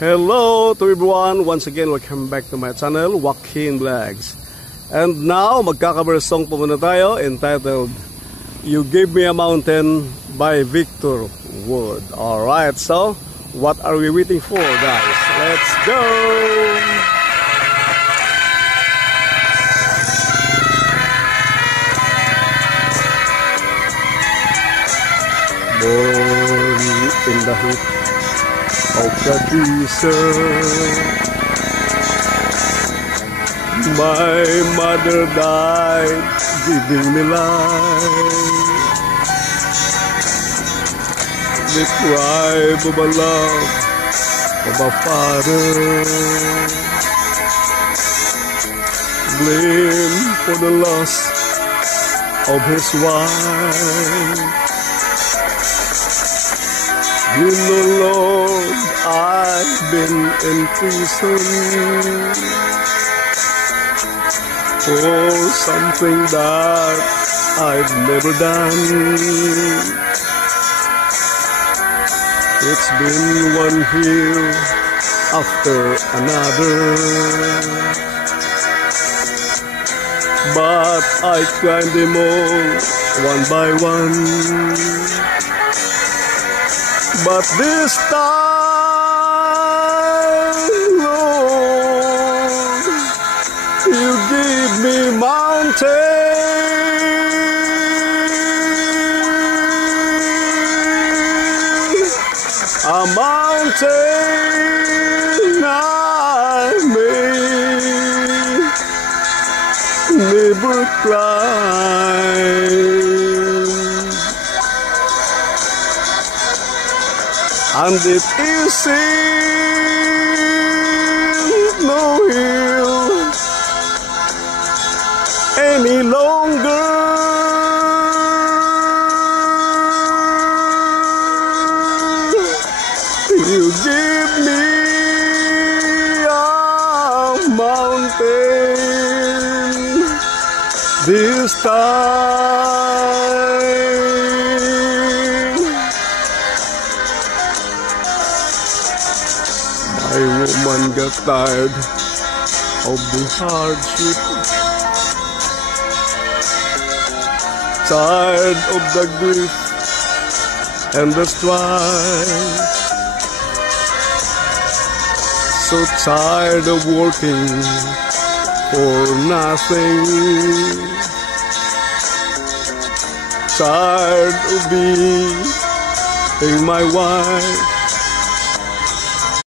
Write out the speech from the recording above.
Hello to everyone, once again welcome back to my channel, Joaquin Vlogs. And now magkakabar song po muna tayo entitled You Gave Me a Mountain by Victor Wood. Alright, so what are we waiting for, guys? Let's go! Born in the heat of the desert, my mother died giving me life. The cry of a love of a father, blame for the loss of his wife. You know, Lord, I've been in prison for something that I've never done. It's been one year after another, but I climbed them all one by one. But this time, Lord, you give me mountain, a mountain I may never climb. And it is no hill any longer. You give me a mountain this time. My woman got tired of the hardship, tired of the grief and the strife, so tired of working for nothing, tired of being my wife.